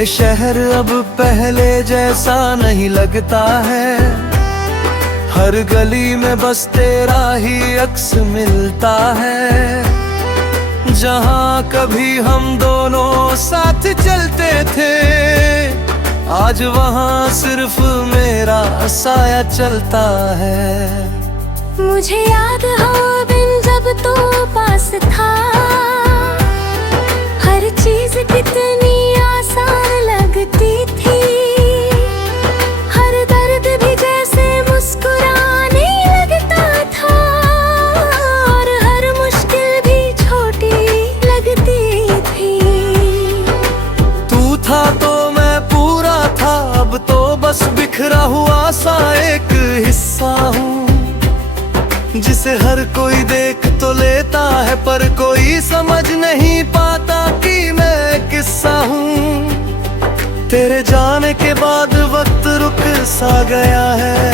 ये शहर अब पहले जैसा नहीं लगता है, हर गली में बस तेरा ही अक्स मिलता है। जहाँ कभी हम दोनों साथ चलते थे, आज वहाँ सिर्फ मेरा साया चलता है। मुझे याद हो दिन जब तू पास था, हर चीज कितनी आसान लगती थी। हर दर्द भी जैसे मुस्कुराने लगता था, और हर मुश्किल भी छोटी लगती थी। तू था तो मैं पूरा था, अब तो बस बिखरा हुआ सा एक हिस्सा हूँ, जिसे हर कोई देख तो लेता है, पर कोई समझ नहीं पाता कि मैं किस्सा हूँ। तेरे जाने के बाद वक्त रुक सा गया है,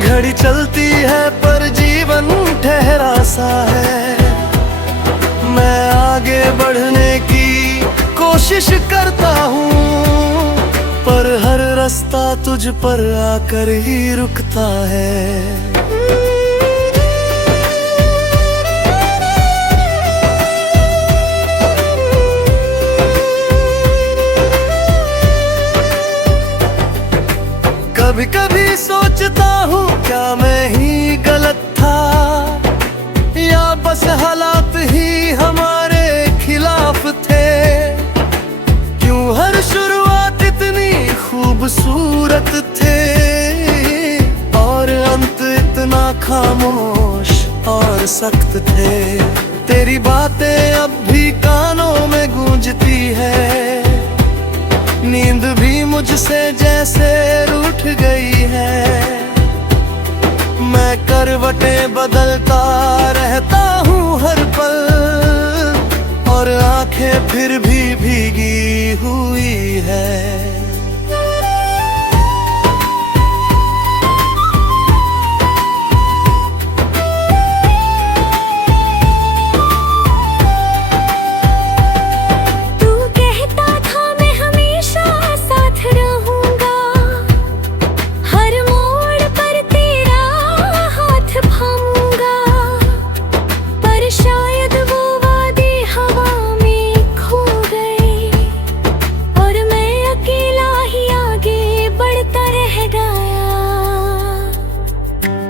घड़ी चलती है पर जीवन ठहरा सा है। मैं आगे बढ़ने की कोशिश करता हूँ, पर हर रास्ता तुझ पर आकर ही रुकता है। कभी कभी सोचता हूँ क्या मैं ही गलत था, या बस हालात ही हमारे खिलाफ थे। क्यों हर शुरुआत इतनी खूबसूरत थे, और अंत इतना खामोश और सख्त थे। तेरी बातें अब भी कानों में गूंजती है, नींद भी मुझसे जैसे रूठ गई है। मैं करवटें बदलता रहता हूँ हर पल, और आंखें फिर भी भीगी हुई है।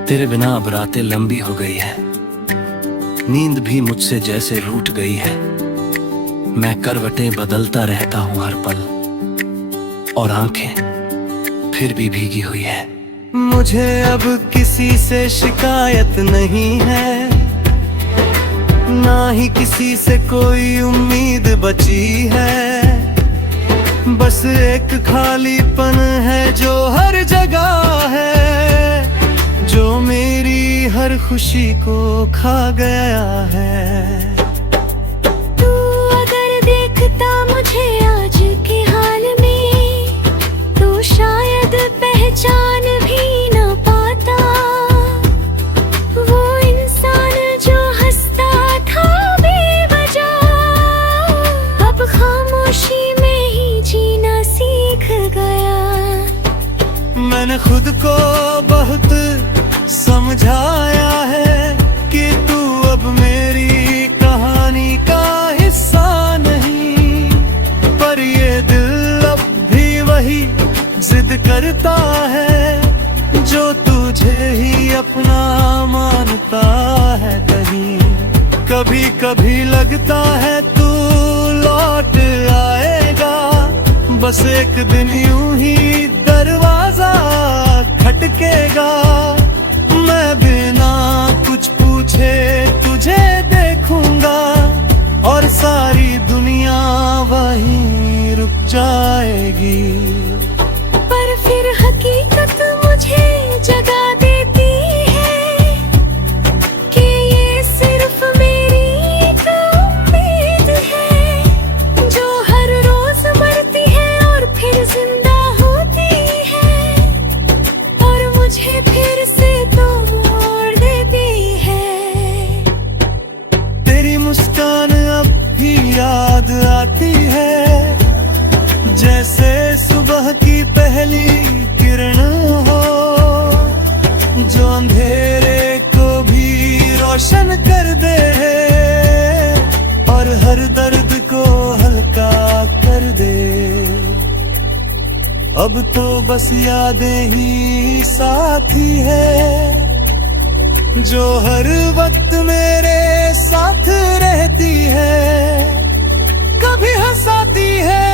तेरे बिना अब रातें लंबी हो गई है, नींद भी मुझसे जैसे रूठ गई है। मैं करवटें बदलता रहता हूँ हर पल, और आंखें फिर भी भीगी हुई है। मुझे अब किसी से शिकायत नहीं है, ना ही किसी से कोई उम्मीद बची है। बस एक खालीपन है जो हर जगह है, जो मेरी हर खुशी को खा गया है। तू अगर देखता मुझे आज के हाल में, तो शायद पहचान भी न पाता। वो इंसान जो हंसता था बेवजह, अब खामोशी में ही जीना सीख गया। मैंने खुद को बहुत समझाया है कि तू अब मेरी कहानी का हिस्सा नहीं, पर ये दिल अब भी वही जिद करता है, जो तुझे ही अपना मानता है कहीं। कभी कभी लगता है तू लौट आएगा, बस एक दिन यूं ही दरवाजा खटकेगा। मैं बिना कुछ पूछे तुझे देखूंगा, और सारी दुनिया वहीं रुक जाएगी। पर फिर हकीकत मुझे जगा देती है, कि ये सिर्फ मेरी एक उम्मीद है, जो हर रोज मरती है और फिर जिंदा होती है, और मुझे फिर से तोड़ देती पहली किरण हो, जो अंधेरे को भी रोशन कर दे और हर दर्द को हल्का कर दे। अब तो बस यादें ही साथी है, जो हर वक्त मेरे साथ रहती है। कभी हंसाती है,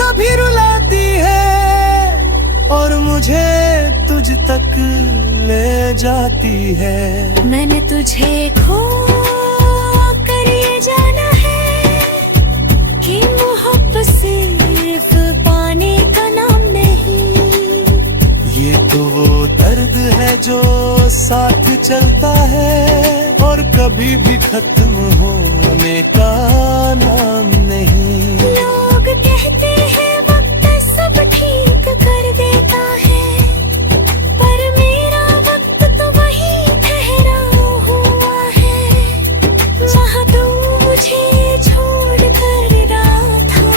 कभी रुलाती है, और मुझे तुझ तक ले जाती है। मैंने तुझे खो कर ये जाना है कि मोहब्बत सिर्फ पाने का नाम नहीं। ये तो वो दर्द है जो साथ चलता है और कभी भी खत्म होने का नाम नहीं। लोग कहते हैं वक्त सब ठीक कर देता है, पर मेरा वक्त तो वही ठहरा हुआ है, जहाँ तू मुझे छोड़ कर रहा था,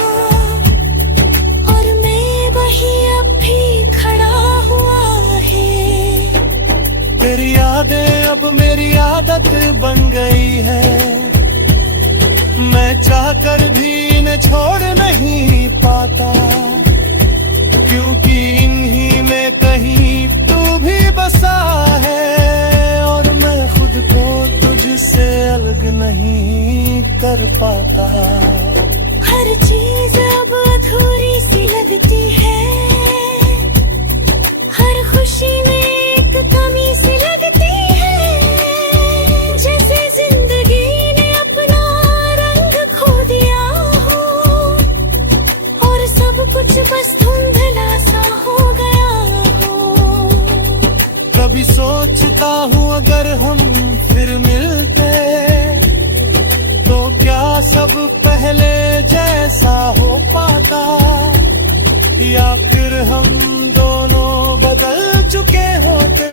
और मैं वही अब भी खड़ा हुआ है। तेरी यादें अब मेरी आदत बन गई है, मैं चाहकर भी इन्हें छोड़ नहीं पाता, क्योंकि इन्हीं में कहीं तू भी बसा है, और मैं खुद को तुझसे अलग नहीं कर पाता। हर चीज अब अधूरी सी लगती है, हर खुशी में एक कमी सी लगती है, जैसे जिंदगी ने अपना रंग खो दिया हो, और सब कुछ बस धुंधला सा हो गया हो। कभी सोचता हूँ अगर हम फिर मिलते तो क्या सब पहले जैसा हो पाता, या फिर हम दोनों बदल चुके होते।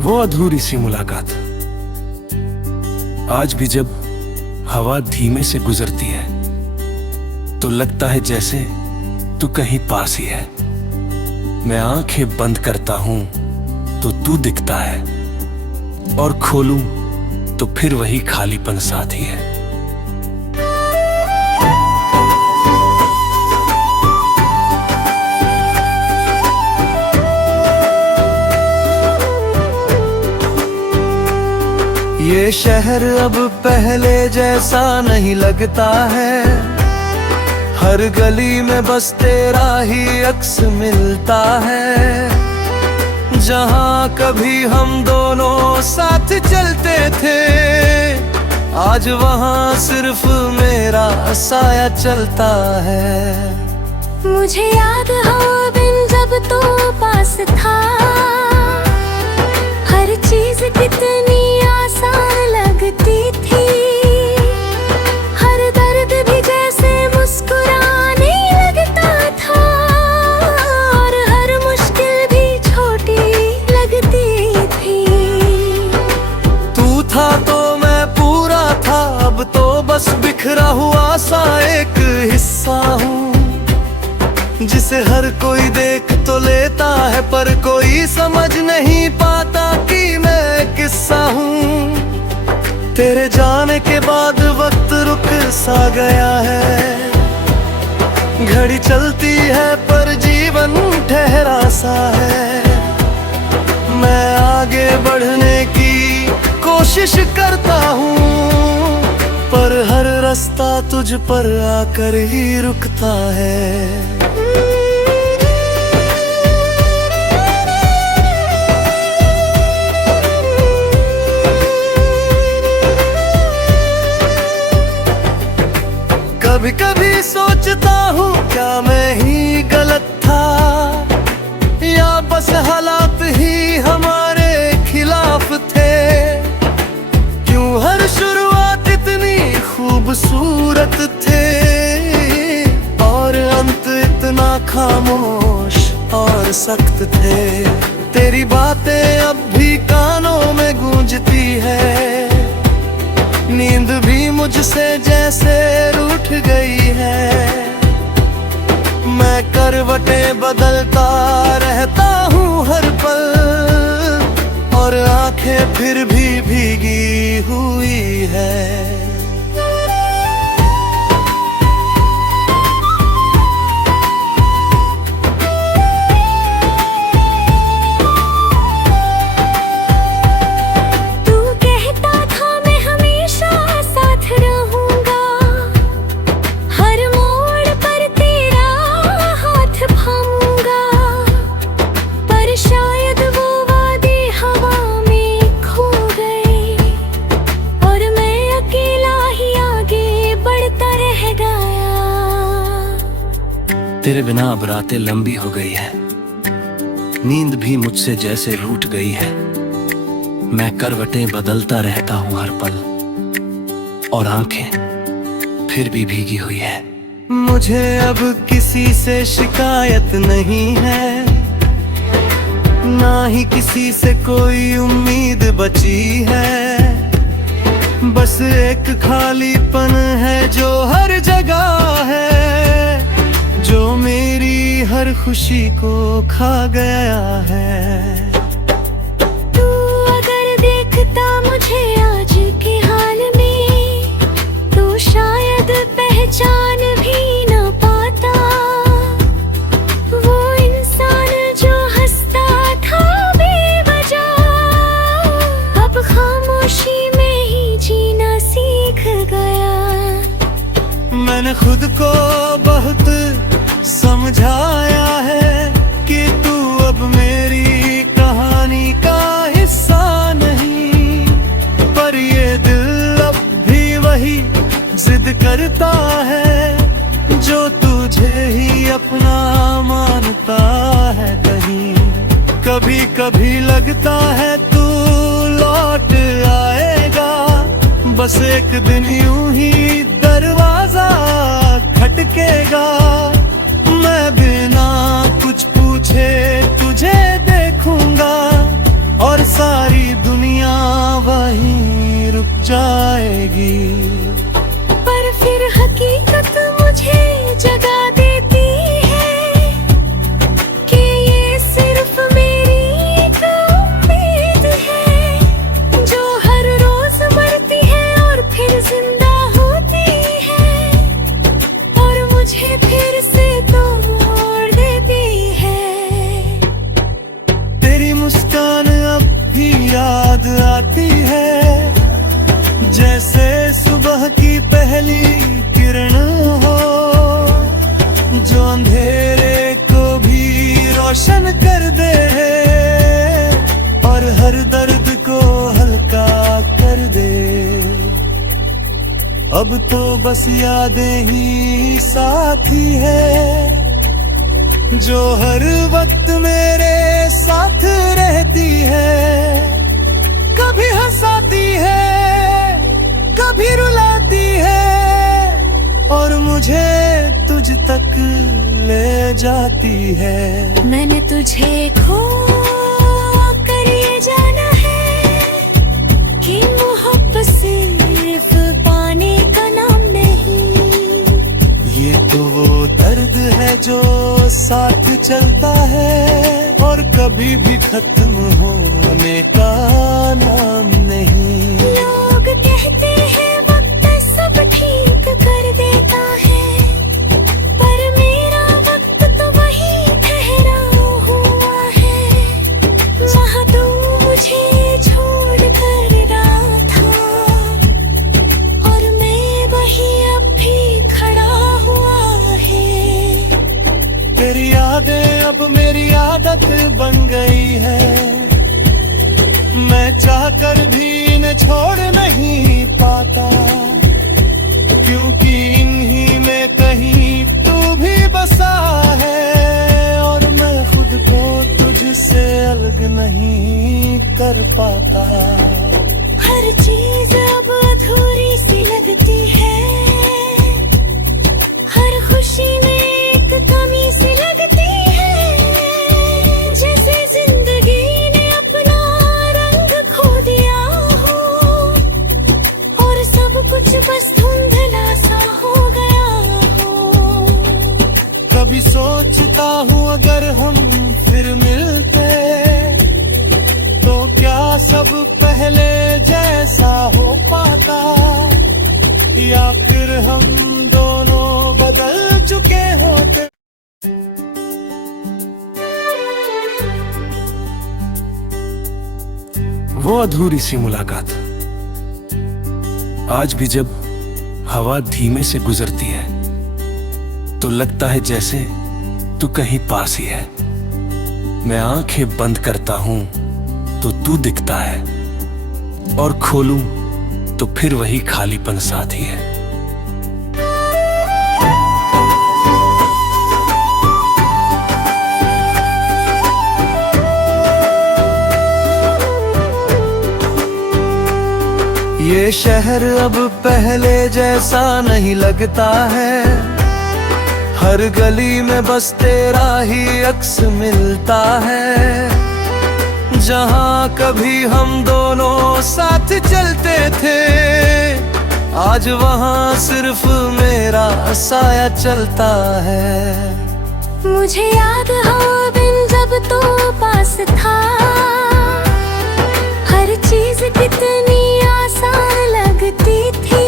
वो अधूरी सी मुलाकात आज भी जब हवा धीमे से गुजरती है तो लगता है जैसे तू कहीं पास ही है। मैं आंखें बंद करता हूं तो तू दिखता है, और खोलूं तो फिर वही खालीपन साथ ही है। ये शहर अब पहले जैसा नहीं लगता है, हर गली में बस तेरा ही अक्स मिलता है। जहाँ कभी हम दोनों साथ चलते थे, आज वहाँ सिर्फ मेरा साया चलता है। मुझे याद हो दिन जब तू पास था, हर चीज कितनी आसान लगती थी, हर दर्द भी जैसे मुस्कुराने लगता था, और हर मुश्किल भी छोटी लगती थी। तू था तो मैं पूरा था, अब तो बस बिखरा हुआ सा एक हिस्सा हूँ, जिसे हर कोई देख तो लेता है, पर कोई समझ नहीं पाता कि मैं किस्सा हूँ। तेरे जाने के बाद वक्त रुक सा गया है, घड़ी चलती है पर जीवन ठहरा सा है। मैं आगे बढ़ने की कोशिश करता हूँ, पर हर रास्ता तुझ पर आकर ही रुकता है। कभी कभी सोचता हूँ क्या मैं ही गलत था, या बस हालात ही हमारे खिलाफ थे। क्यों हर शुरुआत इतनी खूबसूरत थे, और अंत इतना खामोश और सख्त थे। तेरी बातें अब भी कानों में गूंजती है, नींद भी मुझसे जैसे रूठ गई है। मैं करवटें बदलता रहता हूँ हर पल, और आंखें फिर भी भीगी हुई है। तेरे बिना अब रातें लंबी हो गई है, नींद भी मुझसे जैसे रूठ गई है। मैं करवटें बदलता रहता हूँ हर पल, और आंखें फिर भी भीगी हुई है। मुझे अब किसी से शिकायत नहीं है, ना ही किसी से कोई उम्मीद बची है। बस एक खालीपन है जो हर जगह है, जो मेरी हर खुशी को खा गया है। तू अगर देखता मुझे आज के हाल में, तो शायद पहचान भी न पाता। वो इंसान जो हंसता था बेवजह, अब खामोशी में ही जीना सीख गया। मैंने खुद को बहुत समझाया है कि तू अब मेरी कहानी का हिस्सा नहीं, पर ये दिल अब भी वही जिद करता है, जो तुझे ही अपना मानता है कहीं। कभी कभी लगता है तू लौट आएगा, बस एक दिन यूं ही दरवाजा खटकेगा। मैं बिना कुछ पूछे तुझे देखूंगा, और सारी दुनिया वहीं रुक जाएगी। पर फिर हकीकत मुझे जगा देती है कि ये सिर्फ मेरी एक उम्मीद है, जो हर रोज मरती है और फिर जिंदा होती है, और मुझे फिर से तोड़ देती है। तेरी मुस्कान अब भी याद आती है, जैसे सुबह की पहली किरण हो, जो अंधेरे को भी रोशन कर दे, और हर दर्द को हल्का कर दे। अब तो बस यादें ही साथी है, जो हर वक्त मेरे साथ रहती है। कभी हंसाती है, कभी रुलाती है, और मुझे तुझ तक ले जाती है। मैंने तुझे खो कर ये जाना है कि मोहब्बत सिर्फ पाने का नाम नहीं। ये तो वो दर्द है जो साथ चलता है, और कभी भी खत्म होने का नाम नहीं। लोग कहते हैं वक्त सब ठीक कर देता है, पर मेरा वक्त तो वही ठहरा हुआ है, जहाँ तू मुझे छोड़ कर रहा था, और मैं वही अब भी खड़ा हुआ है। तेरी यादें अब मेरी आदत बन गई है, मैं चाहकर भी इन्हें छोड़ नहीं पाता, क्योंकि इन्हीं में कहीं तू भी बसा है, और मैं खुद को तुझसे अलग नहीं कर पाता। हर चीज अब अधूरी सी लगती है, हर खुशी में एक कमी सी लगती है, जैसे जिंदगी ने अपना रंग खो दिया हो, और अगर हम फिर मिलते तो क्या सब पहले जैसा हो पाता, या फिर हम दोनों बदल चुके होते। वो अधूरी सी मुलाकात, आज भी जब हवा धीमे से गुजरती है तो लगता है जैसे तू कहीं पास ही है। मैं आंखें बंद करता हूं तो तू दिखता है, और खोलूं तो फिर वही खालीपन साथ ही है। ये शहर अब पहले जैसा नहीं लगता है, हर गली में बस तेरा ही अक्स मिलता है। जहाँ कभी हम दोनों साथ चलते थे, आज वहाँ सिर्फ मेरा साया चलता है। मुझे याद हो दिन जब तू पास था, हर चीज कितनी आसान लगती थी।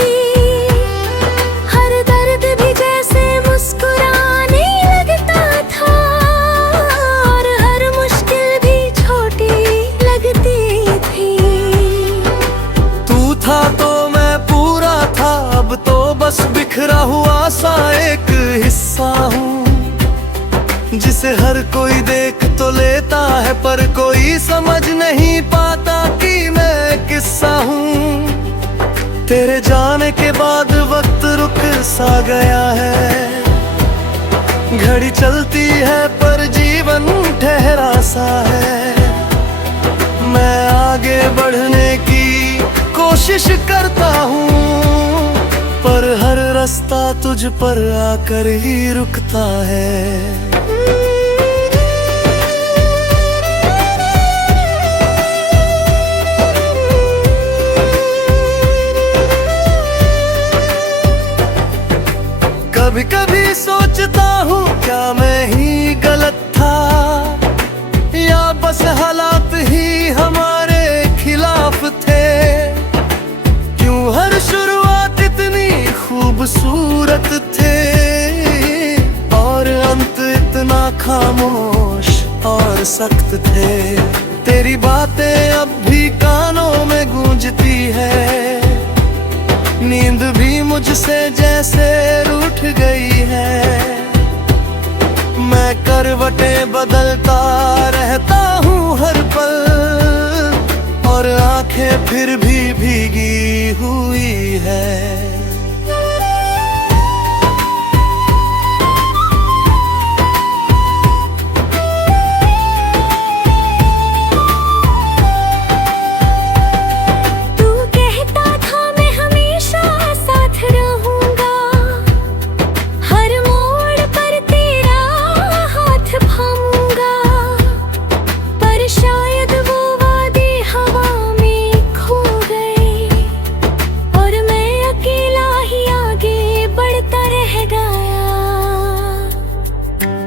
हर दर्द भी जैसे मुस्कुराने लगता था, और हर मुश्किल भी छोटी लगती थी। तू था तो मैं पूरा था, अब तो बस बिखरा हुआ सा एक हिस्सा हूँ, जिसे हर कोई देख तो लेता है पर कोई समझ नहीं पाता कि मैं किस्सा हूँ। तेरे जाने के बाद वक्त रुक सा गया है, घड़ी चलती है पर जीवन ठहरा सा है। मैं आगे बढ़ने की कोशिश करता हूँ, पर हर रास्ता तुझ पर आकर ही रुकता है। कभी कभी सोचता हूँ क्या मैं ही गलत था, या बस हालात ही हमारे खिलाफ थे। क्यों हर शुरुआत इतनी खूबसूरत थे, और अंत इतना खामोश और सख्त थे। तेरी बातें अब भी कानों में गूंजती है, नींद भी मुझसे जैसे रूठ गई है। मैं करवटें बदलता रहता हूँ हर पल, और आंखें फिर भी भीगी हुई है।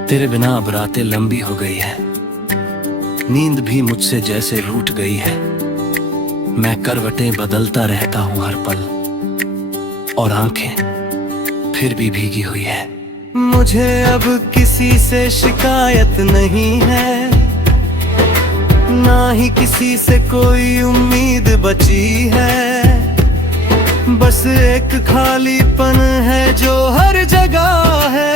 तेरे बिना अब रातें लंबी हो गई है, नींद भी मुझसे जैसे रूठ गई है। मैं करवटें बदलता रहता हूँ हर पल, और आंखें फिर भी भीगी हुई है। मुझे अब किसी से शिकायत नहीं है, ना ही किसी से कोई उम्मीद बची है। बस एक खालीपन है जो हर जगह है,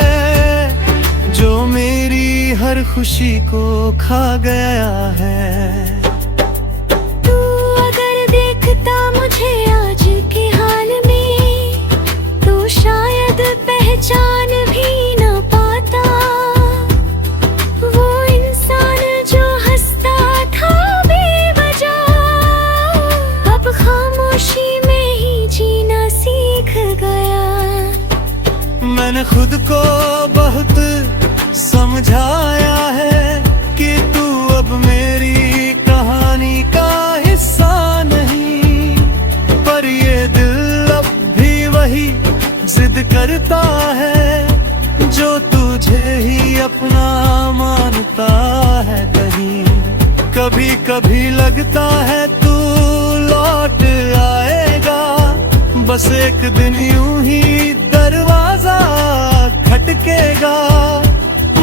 जो मेरी हर खुशी को खा गया है। तू अगर देखता मुझे आज के हाल में, तो शायद पहचान भी न पाता। वो इंसान जो हंसता था बेवजह, अब खामोशी में ही जीना सीख गया। मैंने खुद को बहुत समझाया है कि तू अब मेरी कहानी का हिस्सा नहीं, पर ये दिल अब भी वही जिद करता है जो तुझे ही अपना मान भी कभी लगता है तू लौट आएगा, बस एक दिन यूं ही दरवाजा खटकेगा।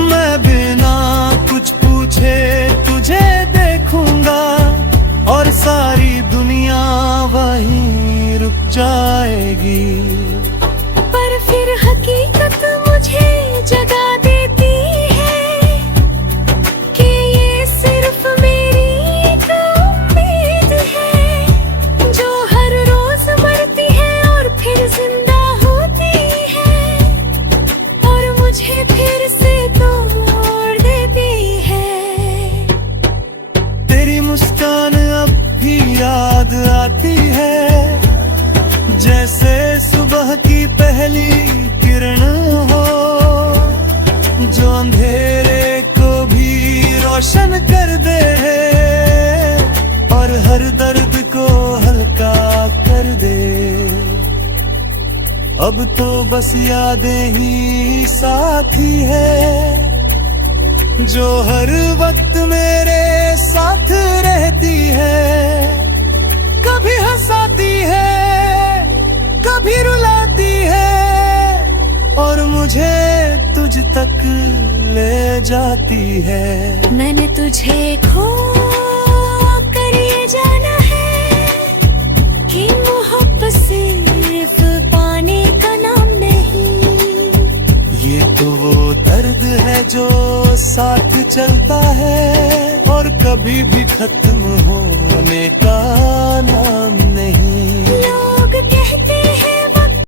मैं बिना कुछ पूछे तुझे देखूंगा और सारी दुनिया वहीं रुक जाएगी। पर फिर हकीकत मुझे जगा देती है कि ये सिर्फ मेरी एक उम्मीद है, जो हर रोज मरती है और फिर जिंदा होती है और मुझे फिर से तोड़ देती है। तेरी मुस्कान अब भी याद आती है, जैसे सुबह की पहली किरण हो, जो अंधेरे को भी रोशन कर दे और हर दर्द को हल्का कर दे। अब तो बस यादें ही साथी है, जो हर वक्त मेरे साथ रहती है। कभी हंसाती है, कभी रुलाती है और मुझे तुझ तक ले जाती है। मैंने तुझे खो कर ये जाना है कि मोहब्बत सिर्फ पाने का नाम नहीं। ये तो वो दर्द है जो साथ चलता है और कभी भी खत्म होने